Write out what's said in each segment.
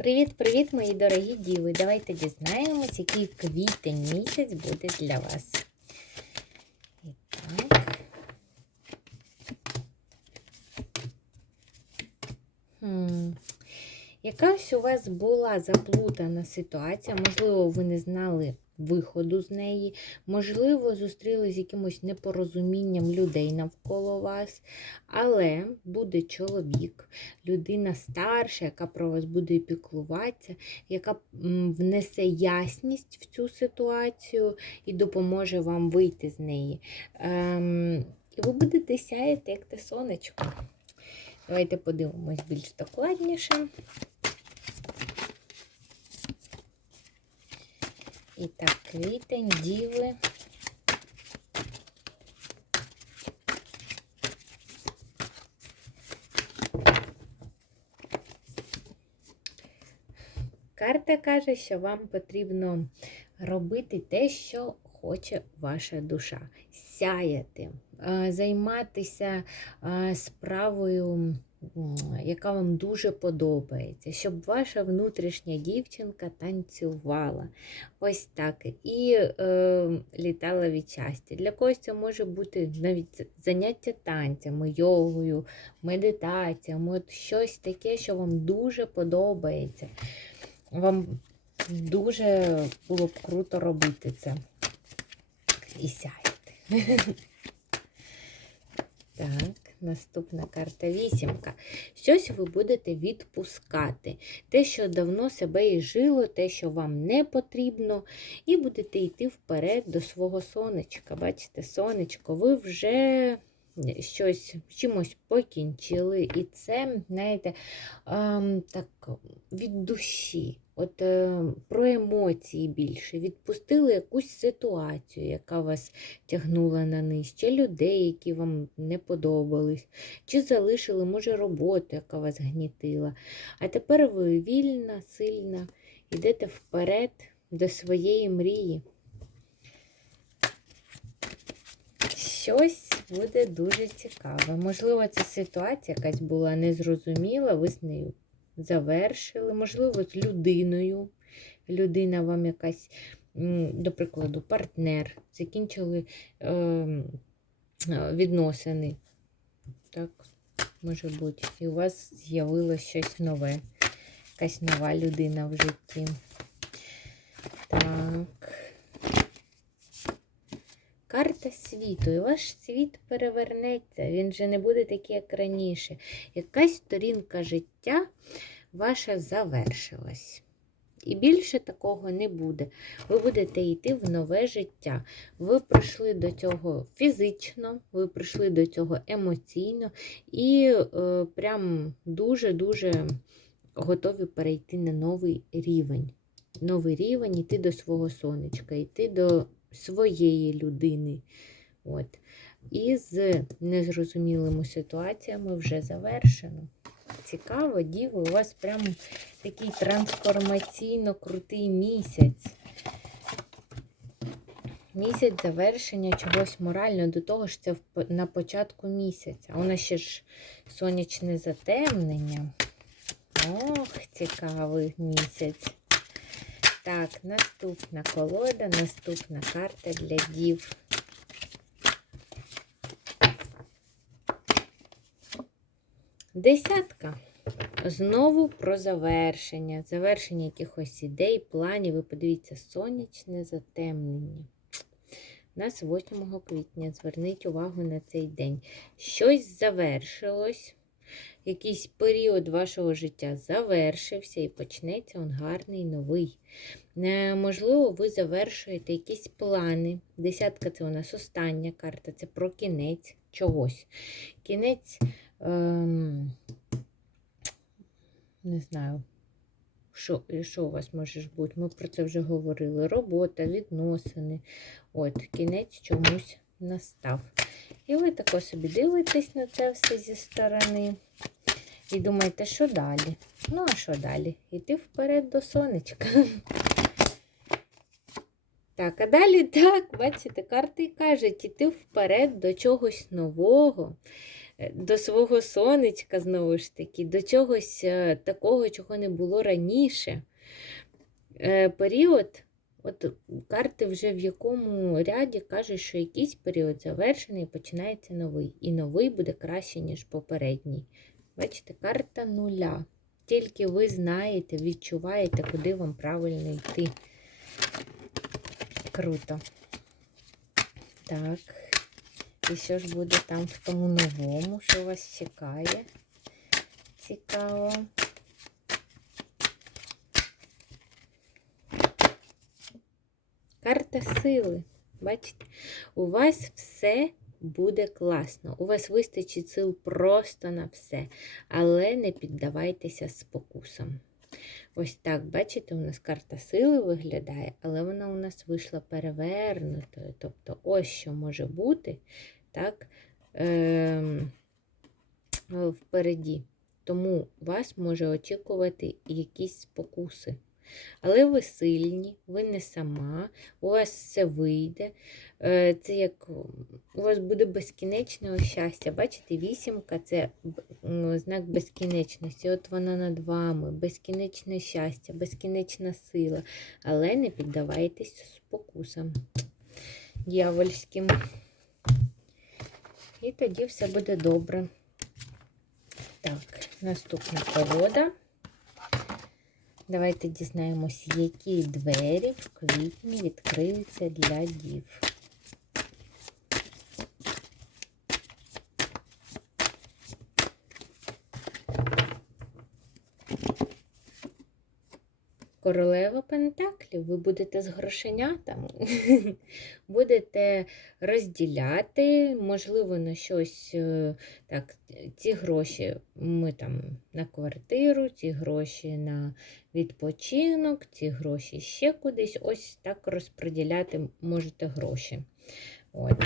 Привіт-привіт, мої дорогі діви! Давайте дізнаємось, який квітень місяць буде для вас. І так. Хм. Якась у вас була заплутана ситуація, можливо, ви не знали виходу з неї, можливо, зустрілися з якимось непорозумінням людей навколо вас, але буде чоловік, людина старша, яка про вас буде піклуватися, яка внесе ясність в цю ситуацію і допоможе вам вийти з неї. Ем, і ви будете сяяти, як те сонечко. Давайте подивимось більш докладніше. І так, квітень, діви. Карта каже, що вам потрібно робити те, що хоче ваша душа. Сяяти, е, займатися е, справою, яка вам дуже подобається, щоб ваша внутрішня дівчинка танцювала. Ось так. І е, літала від щастя. Для когось це може бути навіть заняття танцями, йогою, медитаціями, от щось таке, що вам дуже подобається. Вам дуже було б круто робити це. І сяяти. Так, наступна карта вісімка. Щось ви будете відпускати. Те, що давно себе і жило, те, що вам не потрібно, і будете йти вперед до свого сонечка. Бачите, сонечко, ви вже щось чимось покінчили. І це, знаєте, ем, так, від душі. От е, про емоції більше. Відпустили якусь ситуацію, яка вас тягнула на низ, чи людей, які вам не подобались, чи залишили, може, роботу, яка вас гнітила. А тепер ви вільна, сильна, йдете вперед до своєї мрії. Щось буде дуже цікаве. Можливо, ця ситуація якась була незрозуміла, ви з нею завершили, можливо, з людиною. Людина вам якась, до прикладу, партнер, закінчили е, відносини. Так, може бути. І у вас з'явилось щось нове, якась нова людина в житті. Так. Карта світу, і ваш світ перевернеться, він вже не буде такий, як раніше. Якась сторінка життя ваша завершилась. І більше такого не буде. Ви будете йти в нове життя. Ви прийшли до цього фізично, ви прийшли до цього емоційно і е, прям дуже-дуже готові перейти на новий рівень. Новий рівень, йти до свого сонечка, йти до своєї людини. От. І з незрозумілими ситуаціями вже завершено. Цікаво, діви, у вас прям такий трансформаційно крутий місяць. Місяць завершення чогось морально, до того ж це на початку місяця. А у нас ще ж сонячне затемнення. Ох, цікавий місяць. Так, наступна колода, наступна карта для дів. Десятка. Знову про завершення. Завершення якихось ідей, планів. Ви подивіться, сонячне затемнення. У нас 8 квітня. Зверніть увагу на цей день. Щось завершилось. Якийсь період вашого життя завершився і почнеться он гарний новий. Можливо, ви завершуєте якісь плани. Десятка це у нас остання карта, це про кінець чогось. Кінець, ем, не знаю, що що у вас може бути. Ми про це вже говорили. Робота, відносини. От, кінець чомусь настав. І ви тако собі дивитесь на це все зі сторони. І думаєте, що далі? Ну, а що далі? Іти вперед до сонечка. Так, а далі так, бачите, карти кажуть, іти вперед до чогось нового, е, до свого сонечка, знову ж таки, до чогось е, такого, чого не було раніше. Е, Період, от карти вже в якому ряді кажуть, що якийсь період завершений і починається новий. І новий буде краще, ніж попередній. Бачите, карта нуля. Тільки ви знаєте, відчуваєте, куди вам правильно йти. Круто. Так. І що ж буде там в тому новому, що вас чекає? Цікаво. Карта сили. Бачите? У вас все буде класно. У вас вистачить сил просто на все. Але не піддавайтеся спокусам. Ось так, бачите, у нас карта сили виглядає, але вона у нас вийшла перевернутою. Тобто, ось що може бути так, е впереді. Тому вас може очікувати якісь спокуси. Але ви сильні, ви не сама, у вас все вийде. Е, це як у вас буде безкінечне щастя. Бачите, вісімка це знак безкінечності. От вона над вами, безкінечне щастя, безкінечна сила. Але не піддавайтесь спокусам дьявольським. І тоді все буде добре. Так, наступна колода. Давайте дізнаємось, які двері в квітні відкриються для дів. Королева Пентаклів, ви будете з грошенятами, будете розділяти, можливо, на щось е, так, ці гроші ми там на квартиру, ці гроші на відпочинок, ці гроші ще кудись. Ось так розподіляти можете гроші. От.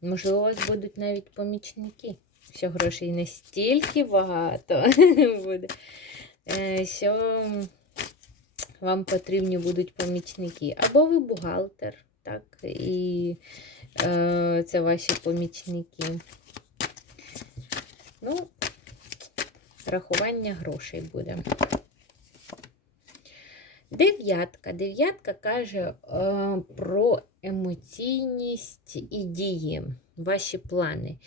Можливо, у вас будуть навіть помічники, що грошей не стільки багато буде, е, що вам потрібні будуть помічники. Або ви бухгалтер, так, і е, це ваші помічники. Ну, рахування грошей буде. Дев'ятка. Дев'ятка каже е, про емоційність і дії, ваші плани.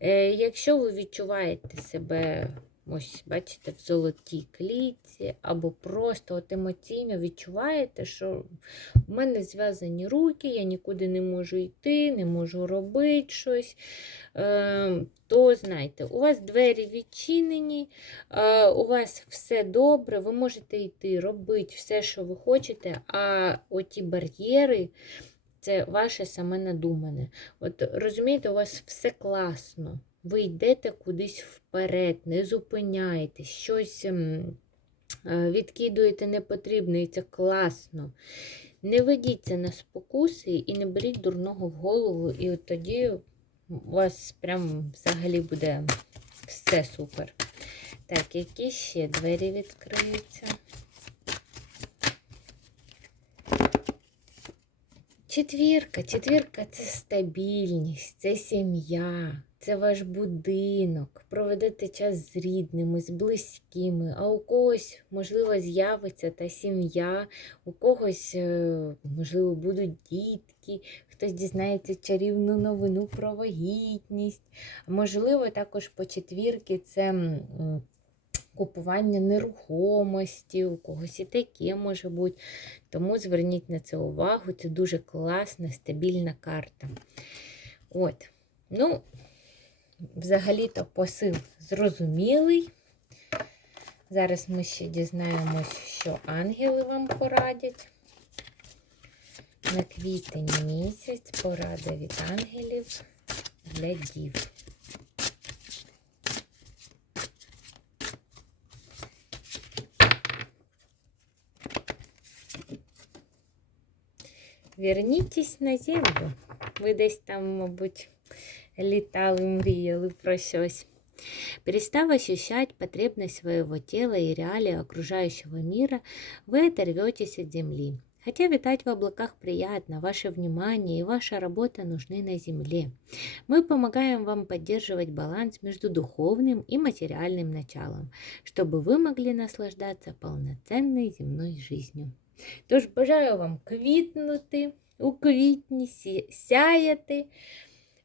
Е, Якщо ви відчуваєте себе Ось, бачите, в золотій клітці, або просто от емоційно відчуваєте, що в мене зв'язані руки, я нікуди не можу йти, не можу робити щось. Е, то знайте, у вас двері відчинені, е, у вас все добре, ви можете йти, робити все, що ви хочете, а оті бар'єри. Це ваше саме надумане. От розумієте, у вас все класно. Ви йдете кудись вперед, не зупиняєтесь, щось ем, е, відкидуєте непотрібне, і це класно. Не ведіться на спокуси і не беріть дурного в голову, і от тоді у вас прям взагалі буде все супер. Так, які ще двері відкриються? Четвірка. Четвірка це стабільність, це сім'я, це ваш будинок. Проведете час з рідними, з близькими, а у когось, можливо, з'явиться та сім'я, у когось, е, можливо, будуть дітки, хтось дізнається чарівну новину про вагітність. Можливо, також по четвірки це купування нерухомості, у когось і таке може бути. Тому зверніть на це увагу, це дуже класна, стабільна карта. От, ну, взагалі-то посил зрозумілий. Зараз ми ще дізнаємось, що ангели вам порадять. На квітень місяць порада від ангелів для дів. Вернітесь на землю. Ви десь там, мабуть, летали, мріяли про щось. Перестав ощущать потребность своего тела и реалии окружающего мира, вы оторветесь от земли. Хотя витать в облаках приятно, ваше внимание и ваша работа нужны на земле. Мы помогаем вам поддерживать баланс между духовным и материальным началом, чтобы вы могли наслаждаться полноценной земной жизнью. Тож бажаю вам квітнути у квітні, сі- сяяти.